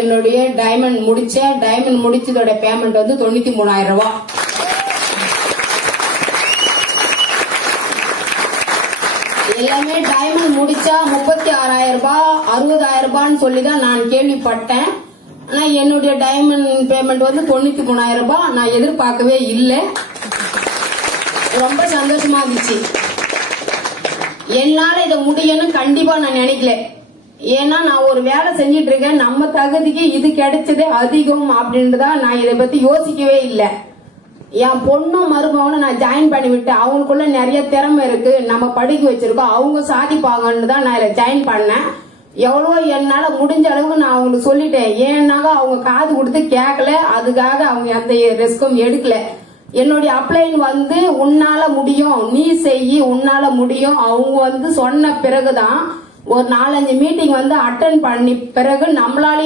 என்னுடைய diamond முடிச்சதோட payment வந்து 93,000 ரூபாய். எல்லாமே டைமண்ட் முடிச்சா 36,000 ரூபாய் 60,000 ரூபான்னு சொல்லிதான் நான் கேள்விப்பட்டேன். ஆனா என்னுடைய டைமண்ட் பேமெண்ட் வந்து 93,000 ரூபாய். நான் எதிர்பார்க்கவே இல்லை. ரொம்ப சந்தோஷமா இருந்துச்சு. என்னால இதை முடியும்னு கண்டிப்பா நான் நினைக்கல. ஏன்னா நான் ஒரு வேலை செஞ்சிட்டு இருக்கேன், நம்ம தகுதிக்கு இது கிடைச்சதே அதிகம் அப்படின்றதான் நான் இதை பத்தி யோசிக்கவே இல்லை. என் பொண்ணும் மருமகனும் நான் ஜாயின் பண்ணி விட்டேன். அவங்களுக்குள்ள நிறைய திறமை இருக்கு, நம்ம படிக்க வச்சிருக்கோம், அவங்க சாதிப்பாங்கன்னு தான் நான் இதை ஜாயின் பண்ணேன். எவ்வளவோ என்னால முடிஞ்ச அளவுக்கு நான் அவங்களுக்கு சொல்லிட்டேன். ஏன்னாக அவங்க காது கொடுத்து கேட்கல, அதுக்காக அவங்க எந்த ரிஸ்க்கும் எடுக்கல. என்னுடைய அப்ளைன் வந்து உன்னால முடியும், நீ செய்யி, உன்னால முடியும் அவங்க வந்து சொன்ன பிறகுதான் ஒரு 4-5 மீட்டிங் வந்து அட்டென்ட் பண்ணி பிறகு நம்மளாலே